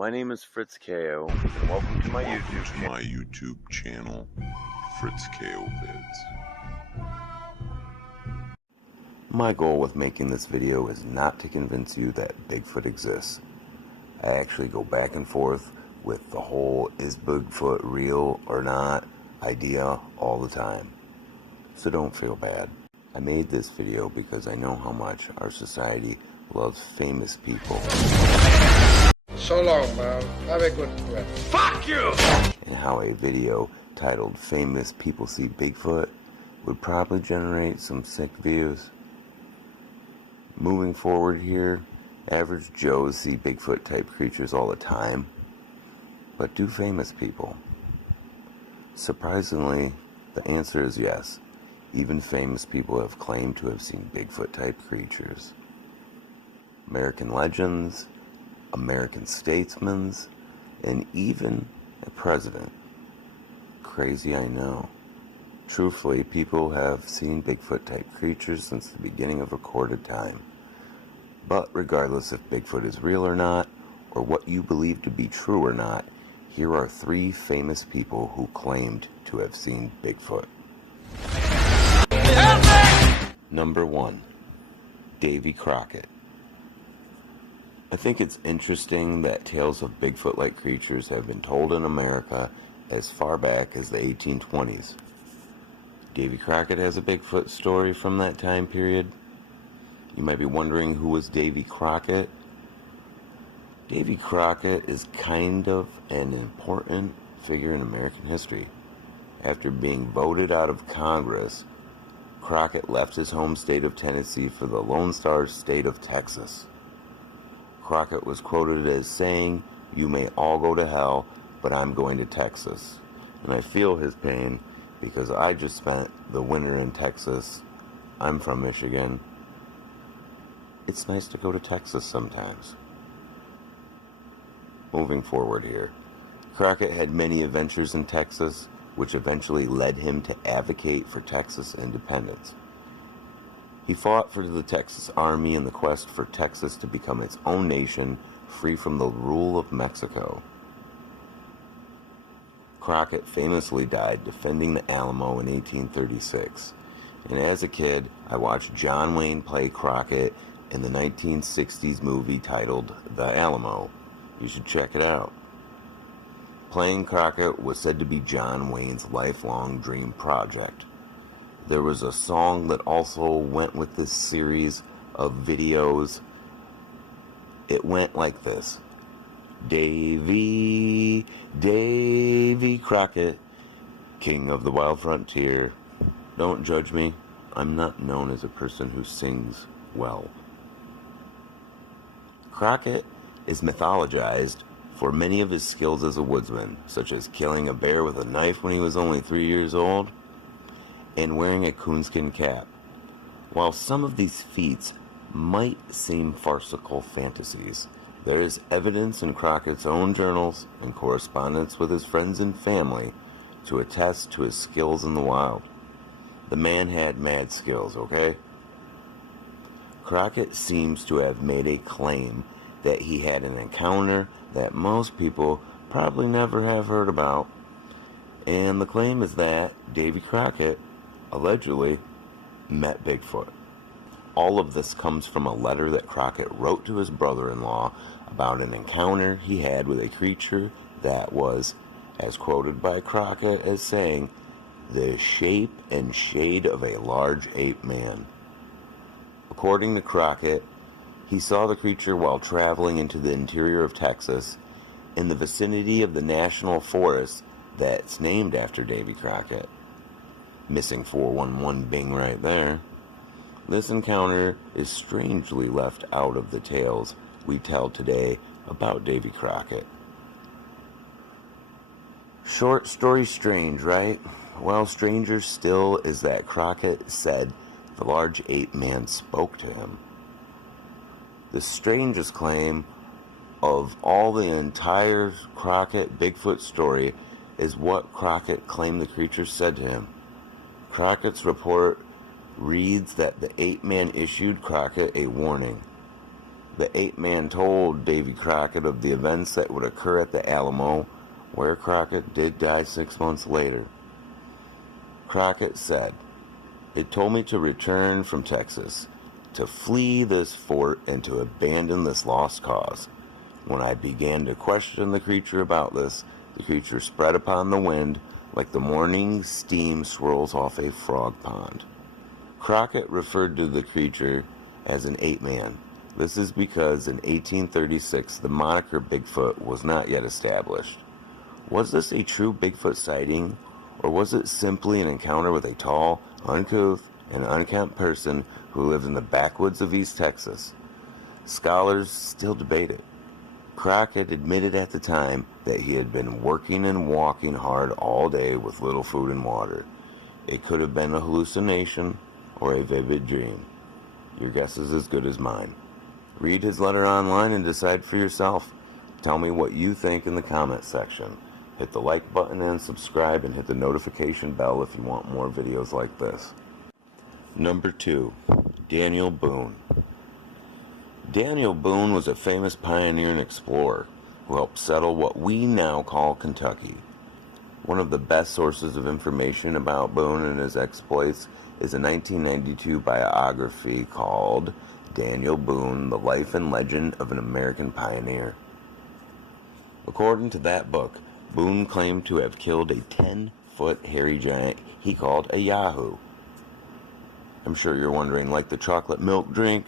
My name is Fritz KO, and welcome to my YouTube channel, Fritz KO Vids. My goal with making this video is not to convince you that Bigfoot exists. I actually go back and forth with the whole is Bigfoot real or not idea all the time. So don't feel bad. I made this video because I know how much our society loves famous people. So long, man. Have a good one. Fuck you! And how a video titled Famous People See Bigfoot would probably generate some sick views. Moving forward here, average Joes see Bigfoot type creatures all the time, but do famous people? Surprisingly, the answer is yes. Even famous people have claimed to have seen Bigfoot type creatures. American legends, American statesmen, and even a president. Crazy, I know. Truthfully, people have seen Bigfoot type creatures since the beginning of recorded time. But regardless if Bigfoot is real or not, or what you believe to be true or not, here are 3 famous people who claimed to have seen Bigfoot. Number 1, Davey Crockett. I think it's interesting that tales of Bigfoot-like creatures have been told in America as far back as the 1820s. Davey Crockett has a Bigfoot story from that time period. You might be wondering, who was Davey Crockett? Davey Crockett is kind of an important figure in American history. After being voted out of Congress, Crockett left his home state of Tennessee for the Lone Star state of Texas. Crockett was quoted as saying, "You may all go to hell, but I'm going to Texas." And I feel his pain because I just spent the winter in Texas. I'm from Michigan. It's nice to go to Texas sometimes. Moving forward here, Crockett had many adventures in Texas, which eventually led him to advocate for Texas independence. He fought for the Texas Army in the quest for Texas to become its own nation, free from the rule of Mexico. Crockett famously died defending the Alamo in 1836, and as a kid, I watched John Wayne play Crockett in the 1960s movie titled The Alamo. You should check it out. Playing Crockett was said to be John Wayne's lifelong dream project. There was a song that also went with this series of videos. It went like this: Davey, Davey Crockett, king of the wild frontier. Don't judge me. I'm not known as a person who sings well. Crockett is mythologized for many of his skills as a woodsman, such as killing a bear with a knife when he was only 3 years old, and wearing a coonskin cap. While some of these feats might seem farcical fantasies, there is evidence in Crockett's own journals and correspondence with his friends and family to attest to his skills in the wild. The man had mad skills, okay? Crockett seems to have made a claim that he had an encounter that most people probably never have heard about, and the claim is that Davey Crockett allegedly met Bigfoot. All of this comes from a letter that Crockett wrote to his brother-in-law about an encounter he had with a creature that was, as quoted by Crockett as saying, the shape and shade of a large ape man. According to Crockett, he saw the creature while traveling into the interior of Texas in the vicinity of the national forest that's named after Davey Crockett. Missing 411 Bing right there. This encounter is strangely left out of the tales we tell today about Davey Crockett. Short story strange, right? Well, stranger still is that Crockett said the large ape man spoke to him. The strangest claim of all the entire Crockett Bigfoot story is what Crockett claimed the creature said to him. Crockett's report reads that the ape man issued Crockett a warning. The ape-man told Davey Crockett of the events that would occur at the Alamo, where Crockett did die 6 months later. Crockett said, "It told me to return from Texas, to flee this fort and to abandon this lost cause. When I began to question the creature about this, the creature spread upon the wind like the morning steam swirls off a frog pond." Crockett referred to the creature as an ape-man. This is because in 1836 the moniker Bigfoot was not yet established. Was this a true Bigfoot sighting, or was it simply an encounter with a tall, uncouth, and unkempt person who lived in the backwoods of East Texas? Scholars still debate it. Crockett admitted at the time that he had been working and walking hard all day with little food and water. It could have been a hallucination or a vivid dream. Your guess is as good as mine. Read his letter online and decide for yourself. Tell me what you think in the comment section. Hit the like button and subscribe, and hit the notification bell if you want more videos like this. Number 2. Daniel Boone. Daniel Boone was a famous pioneer and explorer who helped settle what we now call Kentucky. One of the best sources of information about Boone and his exploits is a 1992 biography called Daniel Boone, The Life and Legend of an American Pioneer. According to that book, Boone claimed to have killed a 10-foot hairy giant he called a Yahoo. I'm sure you're wondering, like the chocolate milk drink?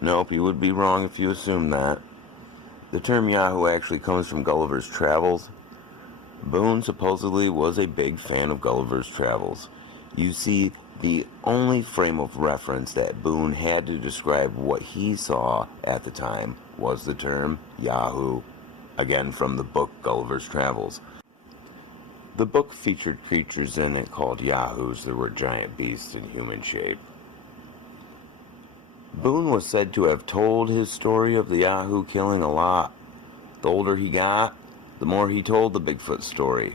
Nope, you would be wrong if you assumed that. The term Yahoo actually comes from Gulliver's Travels. Boone supposedly was a big fan of Gulliver's Travels. You see, the only frame of reference that Boone had to describe what he saw at the time was the term Yahoo, again from the book Gulliver's Travels. The book featured creatures in it called Yahoos that were giant beasts in human shape. Boone was said to have told his story of the Yahoo killing a lot. The older he got, the more he told the Bigfoot story.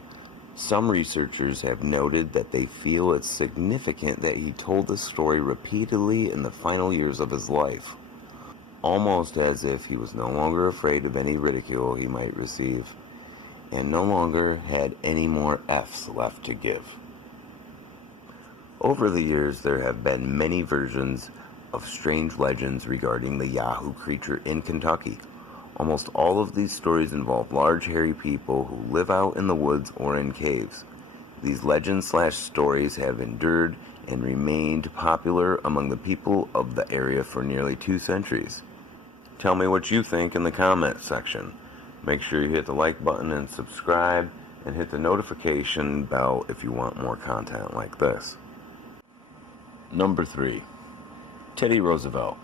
Some researchers have noted that they feel it's significant that he told the story repeatedly in the final years of his life, almost as if he was no longer afraid of any ridicule he might receive, and no longer had any more F's left to give. Over the years, there have been many versions of strange legends regarding the Yahoo creature in Kentucky. Almost all of these stories involve large hairy people who live out in the woods or in caves. These legends/stories have endured and remained popular among the people of the area for nearly 2 centuries. Tell me what you think in the comment section. Make sure you hit the like button and subscribe, and hit the notification bell if you want more content like this. Number 3. Teddy Roosevelt.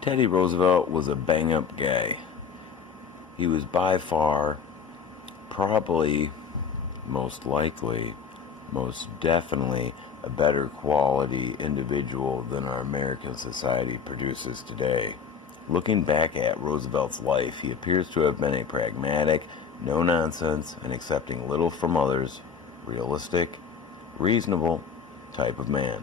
Teddy Roosevelt was a bang-up guy. He was by far, probably, most likely, most definitely a better quality individual than our American society produces today. Looking back at Roosevelt's life, he appears to have been a pragmatic, no-nonsense, and accepting little from others, realistic, reasonable type of man.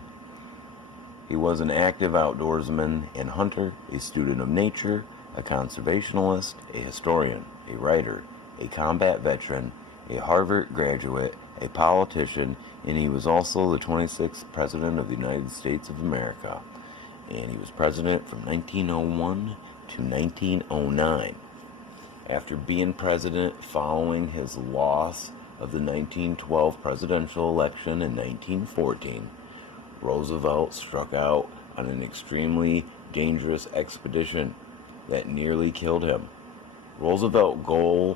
He was an active outdoorsman and hunter, a student of nature, a conservationist, a historian, a writer, a combat veteran, a Harvard graduate, a politician, and he was also the 26th President of the United States of America. And he was president from 1901 to 1909. After being president following his loss of the 1912 presidential election in 1914, Roosevelt struck out on an extremely dangerous expedition that nearly killed him. Roosevelt's goal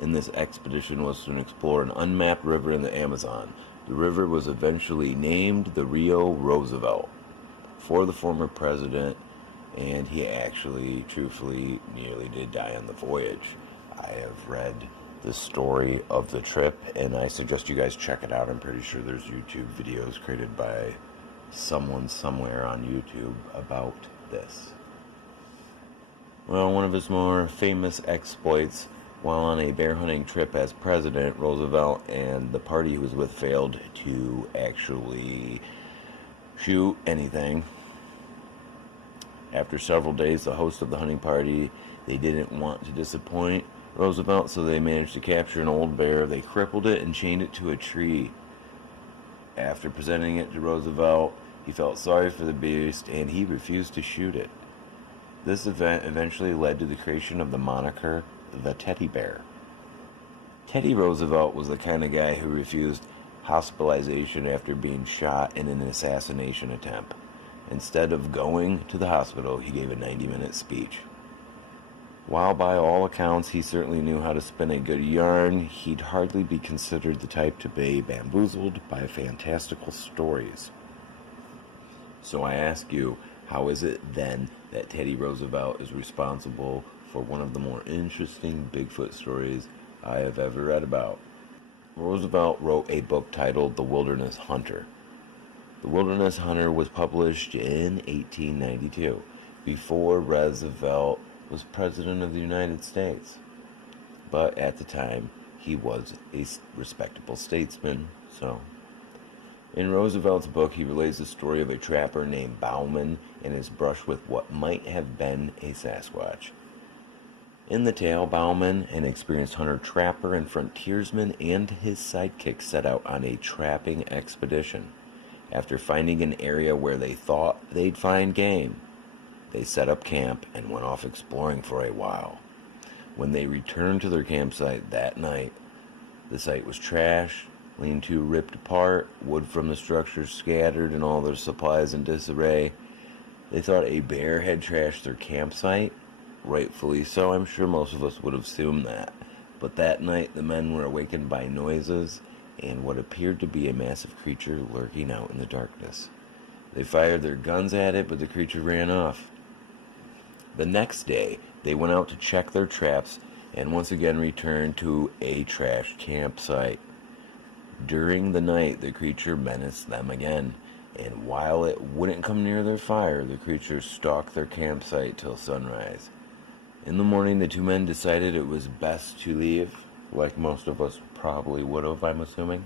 in this expedition was to explore an unmapped river in the Amazon. The river was eventually named the Rio Roosevelt for the former president, and he actually, truthfully, nearly did die on the voyage. I have read the story of the trip, and I suggest you guys check it out. I'm pretty sure there's YouTube videos created by someone somewhere on YouTube about this. Well, one of his more famous exploits while on a bear hunting trip as president, Roosevelt and the party he was with failed to actually shoot anything. After several days, the host of the hunting party, they didn't want to disappoint Roosevelt, so they managed to capture an old bear. They crippled it and chained it to a tree. After presenting it to Roosevelt, he felt sorry for the beast and he refused to shoot it. This event eventually led to the creation of the moniker, the Teddy Bear. Teddy Roosevelt was the kind of guy who refused hospitalization after being shot in an assassination attempt. Instead of going to the hospital, he gave a 90-minute speech. While by all accounts he certainly knew how to spin a good yarn, he'd hardly be considered the type to be bamboozled by fantastical stories. So I ask you, how is it then that Teddy Roosevelt is responsible for one of the more interesting Bigfoot stories I have ever read about? Roosevelt wrote a book titled The Wilderness Hunter. The Wilderness Hunter was published in 1892, before Roosevelt was President of the United States. But at the time, he was a respectable statesman, so. In Roosevelt's book, he relays the story of a trapper named Boone and his brush with what might have been a Sasquatch. In the tale, Boone, an experienced hunter-trapper and frontiersman, and his sidekick set out on a trapping expedition. After finding an area where they thought they'd find game, they set up camp and went off exploring for a while. When they returned to their campsite that night, the site was trashed, lean-to ripped apart, wood from the structure scattered, and all their supplies in disarray. They thought a bear had trashed their campsite. Rightfully so, I'm sure most of us would have assumed that. But that night, the men were awakened by noises and what appeared to be a massive creature lurking out in the darkness. They fired their guns at it, but the creature ran off. The next day, they went out to check their traps and once again returned to a trashed campsite. During the night, the creature menaced them again, and while it wouldn't come near their fire, the creature stalked their campsite till sunrise. In the morning, the two men decided it was best to leave, like most of us probably would have, I'm assuming.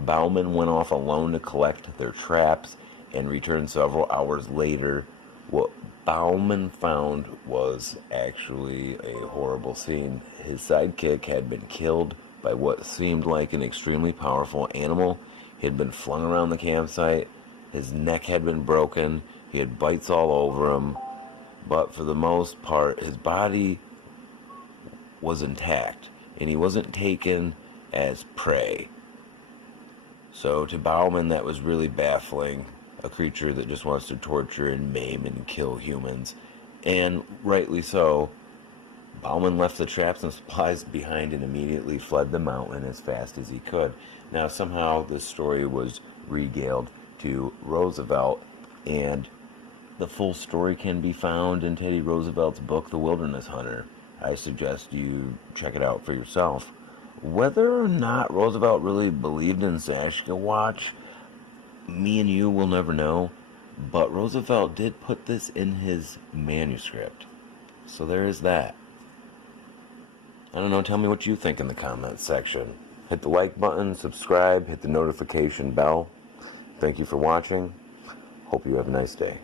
Boone went off alone to collect their traps and returned several hours later. What Boone found was actually a horrible scene. His sidekick had been killed by what seemed like an extremely powerful animal. He had been flung around the campsite. His neck had been broken. He had bites all over him. But for the most part, his body was intact, and he wasn't taken as prey. So to Boone, that was really baffling. A creature that just wants to torture and maim and kill humans. And rightly so. Boune left the traps and supplies behind and immediately fled the mountain as fast as he could. Now somehow this story was regaled to Roosevelt, and the full story can be found in Teddy Roosevelt's book, The Wilderness Hunter. I suggest you check it out for yourself. Whether or not Roosevelt really believed in Sasquatch, me and you will never know, but Roosevelt did put this in his manuscript. So there is that. I don't know, tell me what you think in the comments section. Hit the like button, subscribe, hit the notification bell. Thank you for watching. Hope you have a nice day.